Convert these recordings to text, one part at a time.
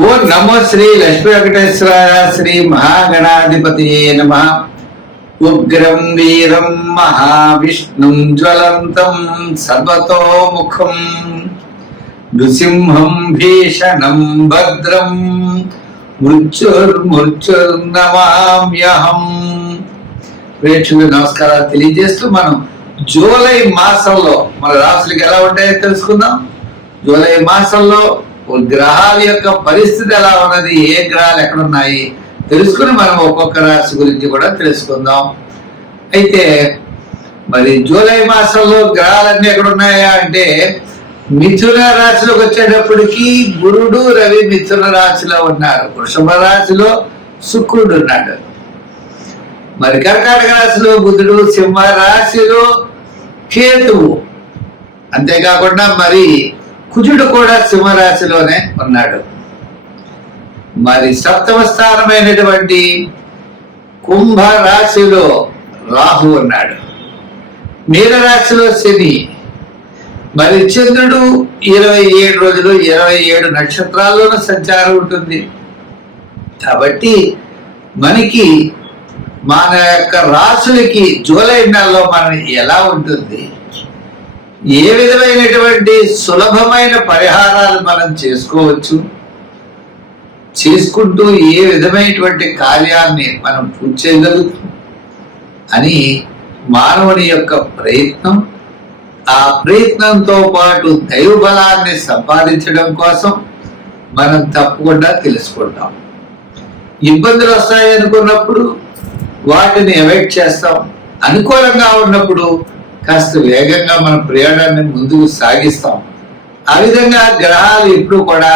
ఓ నమో శ్రీ లక్ష్మీ వెంకటేశ్వరాయ శ్రీ మహాగణాధిపతి నమ. ఉగ్రం వీరం మహావిష్ణుం జ్వలంతం సర్వతోముఖం నృసింహం భీషణం భద్రం మృత్యుర్మృత్యుర్నమామ్యహం. ప్రేక్షకులకు నమస్కారాలు తెలియజేస్తూ మనం జూలై మాసంలో మన రాశులకి ఎలా ఉంటాయో తెలుసుకుందాం. జూలై మాసంలో గ్రహాల యొక్క పరిస్థితి ఎలా ఉన్నది, ఏ గ్రహాలు ఎక్కడున్నాయి తెలుసుకుని మనం ఒక్కొక్క రాశి గురించి కూడా తెలుసుకుందాం. అయితే మరి జూలై మాసంలో గ్రహాలన్నీ ఎక్కడున్నాయా అంటే మిథున రాశిలోకి వచ్చేటప్పటికి గురుడు రవి మిథున రాశిలో ఉన్నారు. వృషభ రాశిలో శుక్రుడు ఉన్నాడు. మరి కర్కాటక రాశిలో బుధుడు, సింహ రాశిలో కేతువు, అంతేకాకుండా మరి కుజుడు కూడా సింహరాశిలోనే ఉన్నాడు. మరి సప్తమ స్థానమైనటువంటి కుంభ రాశిలో రాహు ఉన్నాడు. మీనరాశిలో శని. మరి చంద్రుడు 27 రోజులు 27 నక్షత్రాల్లోనూ సంచారం ఉంటుంది. కాబట్టి మనకి మన యొక్క రాశులకి జూలై నెలలో మనం ఎలా ఉంటుంది, ఏ విధమైనటువంటి సులభమైన పరిహారాలు మనం చేసుకోవచ్చు, చేసుకుంటూ ఏ విధమైనటువంటి కార్యాన్ని మనం పూర్తి చేయగలుగుతాం అని మానవుని యొక్క ప్రయత్నం, ఆ ప్రయత్నంతో పాటు దైవ బలాన్ని సంపాదించడం కోసం మనం తప్పకుండా తెలుసుకుంటాం. ఇబ్బందులు వస్తాయి అనుకున్నప్పుడు వాటిని అవాయిడ్ చేస్తాం. అనుకూలంగా ఉన్నప్పుడు కాస్త వేగంగా మన ప్రయాణాన్ని ముందుకు సాగిస్తాం. ఆ విధంగా గ్రహాలు ఎప్పుడు కూడా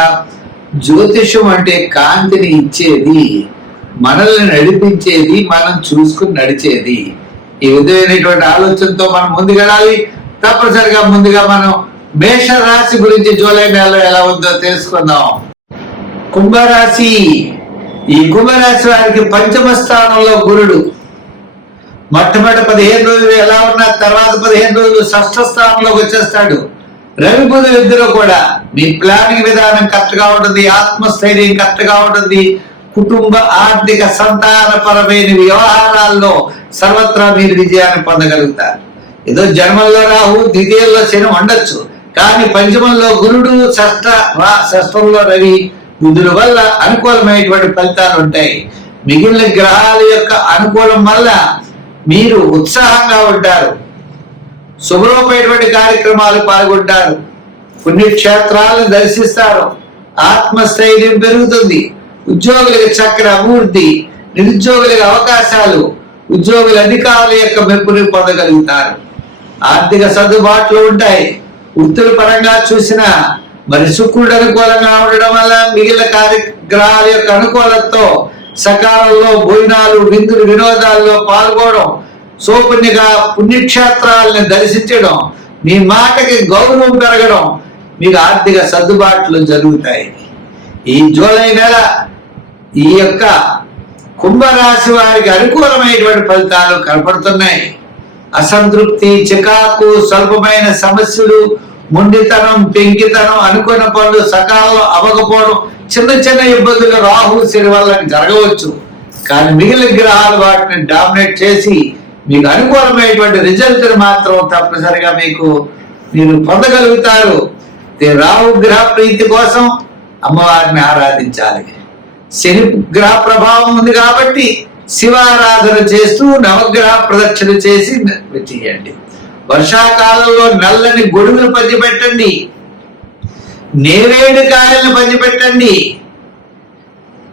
జ్యోతిషం అంటే కాంతిని ఇచ్చేది, మనల్ని నడిపించేది, మనం చూసుకుని నడిచేది. ఈ విధమైనటువంటి ఆలోచనతో మనం ముందుకెళ్ళాలి. తప్పనిసరిగా ముందుగా మనం మేష రాశి గురించి జూలై నెలలో ఎలా ఉందో తెలుసుకుందాం. కుంభరాశి. ఈ కుంభరాశి వారికి పంచమ స్థానంలో గురుడు. మొట్టమొదటి 15 రోజులు ఎలా ఉన్నా తర్వాత 15 రోజులు షష్ఠ స్థానంలోకి వచ్చేస్తాడు. రవి బుధులు ఇద్దరు కూడా మీ ప్లానింగ్ విధానం కరెక్ట్ గా ఉంటుంది, ఆత్మస్థైర్యం కరెక్ట్ గా ఉంటుంది, కుటుంబ ఆర్థిక సంతానపరమైన వ్యవహారాల్లో సర్వత్రా మీరు విజయాన్ని పొందగలుగుతారు. ఏదో జన్మంలో రాహు, ద్వితీయంలో శని ఉండొచ్చు, కానీ పంచమంలో గురుడు, షష్ఠంలో రవి బుధుల వల్ల అనుకూలమైనటువంటి ఫలితాలు ఉంటాయి. మిగిలిన గ్రహాల యొక్క అనుకూలం వల్ల మీరు ఉత్సాహంగా ఉంటారు, శుభ్రమైనటువంటి కార్యక్రమాలు పాల్గొంటారు, పుణ్యక్షేత్రాలను దర్శిస్తారు, ఆత్మస్థైర్యం పెరుగుతుంది, ఉద్యోగులకు చక్కని అభివృద్ధి, నిరుద్యోగులకు అవకాశాలు, ఉద్యోగుల అధికారుల యొక్క మెప్పుని పొందగలుగుతారు, ఆర్థిక సర్దుబాట్లు ఉంటాయి. వృత్తుల పరంగా చూసినా మరి శుక్రుడు అనుకూలంగా ఉండడం వల్ల మిగిలిన కార్యగ్రహాల యొక్క అనుకూలతతో సకాలంలో భోజనాలు, విందులు, వినోదాల్లో పాల్గొనడం, సోపుణ్యగా పుణ్యక్షేత్రాలను దర్శించడం, మీ మాటకి గౌరవం పెరగడం, మీకు ఆర్థిక సర్దుబాట్లు జరుగుతాయి. ఈ జూలై నెల ఈ యొక్క కుంభరాశి వారికి అనుకూలమైనటువంటి ఫలితాలు కనపడుతున్నాయి. అసంతృప్తి, చికాకు, స్వల్పమైన సమస్యలు, మొండితనం, పెంకితనం, అనుకున్న పనులు సకాలంలో అవ్వకపోవడం, చిన్న చిన్న ఇబ్బందులు రాహు శని వల్ల జరగవచ్చు. కానీ మిగిలిన గ్రహాలు వాటిని డామినేట్ చేసి మీకు అనుకూలమైనటువంటి రిజల్ట్ మాత్రం తప్పనిసరిగా మీరు పొందగలుగుతారు. రాహు గ్రహ ప్రీతి కోసం అమ్మవారిని ఆరాధించాలి. శని గ్రహ ప్రభావం ఉంది కాబట్టి శివారాధన చేస్తూ నవగ్రహ ప్రదక్షిణ చేసి చేయండి. వర్షాకాలంలో నల్లని గొడుగులు పంచిపెట్టండి, నేరేడు కాయలను పంచిపెట్టండి.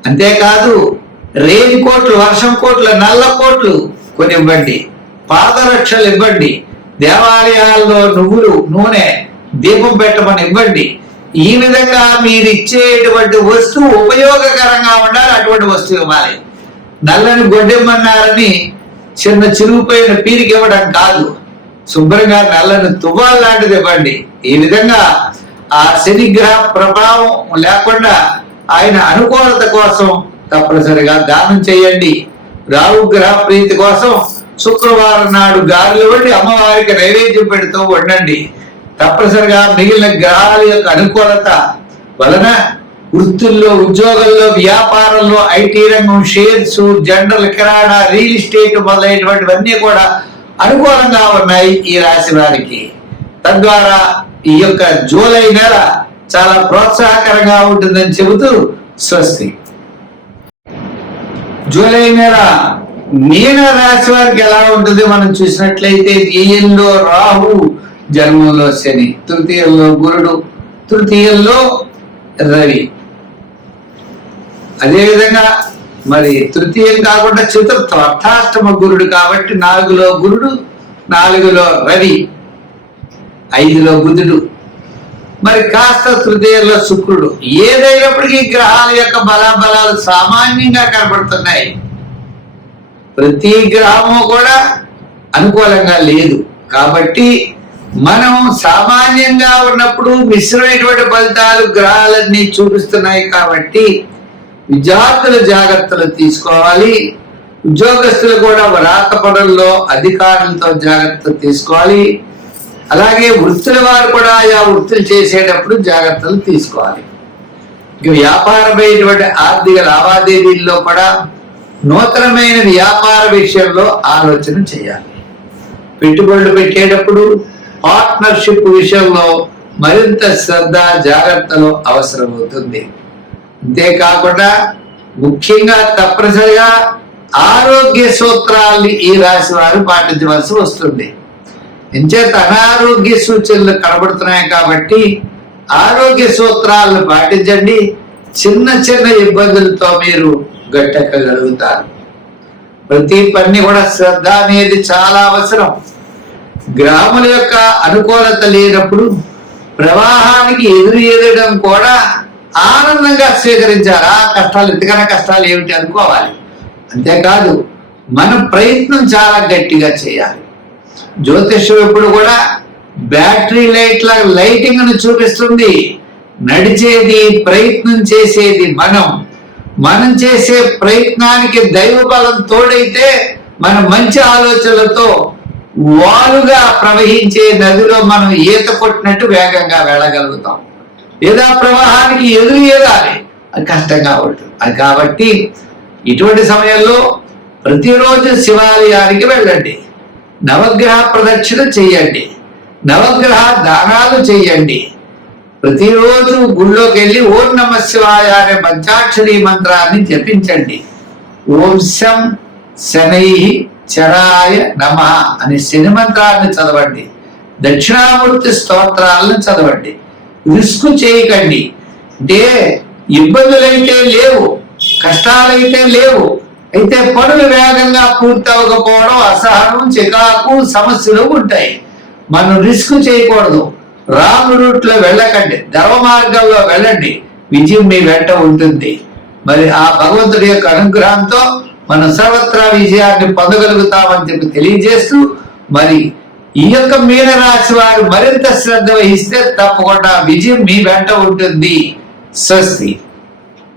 అంతేకాదు రేని కోట్లు, వర్షం కోట్లు, నల్ల కోట్లు కొన్ని ఇవ్వండి, పాదరక్షలు ఇవ్వండి, దేవాలయాల్లో నువ్వులు, నూనె, దీపం పెట్టమని ఇవ్వండి. ఈ విధంగా మీరు ఇచ్చేటువంటి వస్తువు ఉపయోగకరంగా ఉండాలి, అటువంటి వస్తువు ఇవ్వాలి. నల్లని గొడ్డెమ్మన్నారని చిన్న చిరుగుపోయిన పీరికి ఇవ్వడం కాదు, శుభ్రంగా నల్లని తువ్వాలు లాంటిది ఇవ్వండి. ఈ విధంగా ఆ శనిగ్రహ ప్రభావం లేకుండా ఆయన అనుకూలత కోసం తప్పనిసరిగా దానం చేయండి. రాహు గ్రహ ప్రీతి కోసం శుక్రవారం నాడు గారెలు ఇవ్వండి, అమ్మవారికి నైవేద్యం పెడుతూ ఉండండి. తప్పనిసరిగా మిగిలిన గ్రహాల యొక్క అనుకూలత వలన వృత్తుల్లో, ఉద్యోగంలో, వ్యాపారంలో, ఐటీ రంగం, షేర్స్, జనరల్ కిరాణా, రియల్ ఎస్టేట్ మొదలైనటువంటివన్నీ కూడా అనుకూలంగా ఉన్నాయి ఈ రాశి వారికి. తద్వారా ఈ యొక్క జూలై నెల చాలా ప్రోత్సాహకరంగా ఉంటుందని చెబుతూ స్వస్తి. జూలై నెల మీన రాశి వారికి ఎలా ఉంటుంది మనం చూసినట్లయితే, వ్యయంలో రాహు, జన్మంలో శని, తృతీయంలో గురుడు, తృతీయంలో రవి. అదేవిధంగా మరి తృతీయం కాకుండా చతుర్థం అర్థాష్టమ గురుడు కాబట్టి 4లో గురుడు, 4లో రవి, 5లో బుధుడు, మరి కాస్త తృతీయంలో శుక్రుడు. ఏదైనప్పటికీ గ్రహాల యొక్క బలాబలాలు సామాన్యంగా కనబడుతున్నాయి. ప్రతి గ్రహము కూడా అనుకూలంగా లేదు కాబట్టి మనం సామాన్యంగా ఉన్నప్పుడు మిశ్రమైనటువంటి ఫలితాలు గ్రహాలన్నీ చూపిస్తున్నాయి. కాబట్టి విద్యార్థుల జాగ్రత్తలు తీసుకోవాలి. ఉద్యోగస్తులు కూడా రాక పనుల్లో అధికారులతో జాగ్రత్తలు తీసుకోవాలి. అలాగే వృత్తుల వారు కూడా ఆయా వృత్తులు చేసేటప్పుడు జాగ్రత్తలు తీసుకోవాలి. వ్యాపారమైనటువంటి ఆర్థిక లావాదేవీల్లో కూడా నూతనమైన వ్యాపార విషయంలో ఆలోచన చేయాలి. పెట్టుబడులు పెట్టేటప్పుడు పార్ట్నర్షిప్ విషయంలో మరింత శ్రద్ధ, జాగ్రత్తలు అవసరమవుతుంది. అంతేకాకుండా ముఖ్యంగా తప్పనిసరిగా ఆరోగ్య సూత్రాల్ని ఈ రాశి వారు పాటించవలసి వస్తుంది. ఎంచేత అనారోగ్య సూచనలు కనబడుతున్నాయి కాబట్టి ఆరోగ్య సూత్రాలను పాటించండి. చిన్న చిన్న ఇబ్బందులతో మీరు గట్టెక్కగలుగుతారు. ప్రతి పని కూడా శ్రద్ధ అనేది చాలా అవసరం. గ్రాముల యొక్క అనుకూలత లేనప్పుడు ప్రవాహానికి ఎదురడం కూడా ఆనందంగా స్వీకరించాలి. ఆ కష్టాలు, ఇంతకన్నా కష్టాలు ఏమిటి అనుకోవాలి. అంతేకాదు మన ప్రయత్నం చాలా గట్టిగా చేయాలి. జ్యోతిష్యం ఎప్పుడు కూడా బ్యాటరీ లైటింగ్ ను చూపిస్తుంది. నడిచేది, ప్రయత్నం చేసేది మనం చేసే ప్రయత్నానికి దైవ బలం తోడైతే మన మంచి ఆలోచనలతో వాలుగా ప్రవహించే నదిలో మనం ఈత కొట్టినట్టు వేగంగా వెళ్ళగలుగుతాం. లేదా ప్రవాహానికి ఎదురయ్యేదాలి, అది కష్టంగా ఉంటుంది. అది కాబట్టి ఇటువంటి సమయంలో ప్రతిరోజు శివాలయానికి వెళ్ళండి, నవగ్రహ ప్రదక్షిణ చెయ్యండి, నవగ్రహ దానాలు చెయ్యండి. ప్రతిరోజు గుళ్ళోకి వెళ్ళి ఓం నమః శివాయ అనే పంచాక్షరి మంత్రాన్ని జపించండి. ఓం శం శనై చరాయ నమః అనే శని మంత్రాన్ని చదవండి. దక్షిణామూర్తి స్తోత్రాలను చదవండి. రిస్క్ చేయకండి. అంటే ఇబ్బందులైతే లేవు, కష్టాలైతే లేవు, అయితే పనులు వేగంగా పూర్తి అవ్వకపోవడం, అసహనం, చికాకు, సమస్యలు ఉంటాయి. మనం రిస్క్ చేయకూడదు. రాంగ్ రూట్ లో వెళ్ళకండి, ధర్మ మార్గంలో వెళ్ళండి. విజయం మీ వెంట ఉంటుంది. మరి ఆ భగవంతుడి యొక్క అనుగ్రహంతో మనం సర్వత్రా విజయాన్ని పొందగలుగుతామని చెప్పి తెలియజేస్తూ, మరి ఈ యొక్క మీనరాశి వారు మరింత శ్రద్ధ వహిస్తే తప్పకుండా విజయం మీ వెంట ఉంటుంది. స్వస్తి.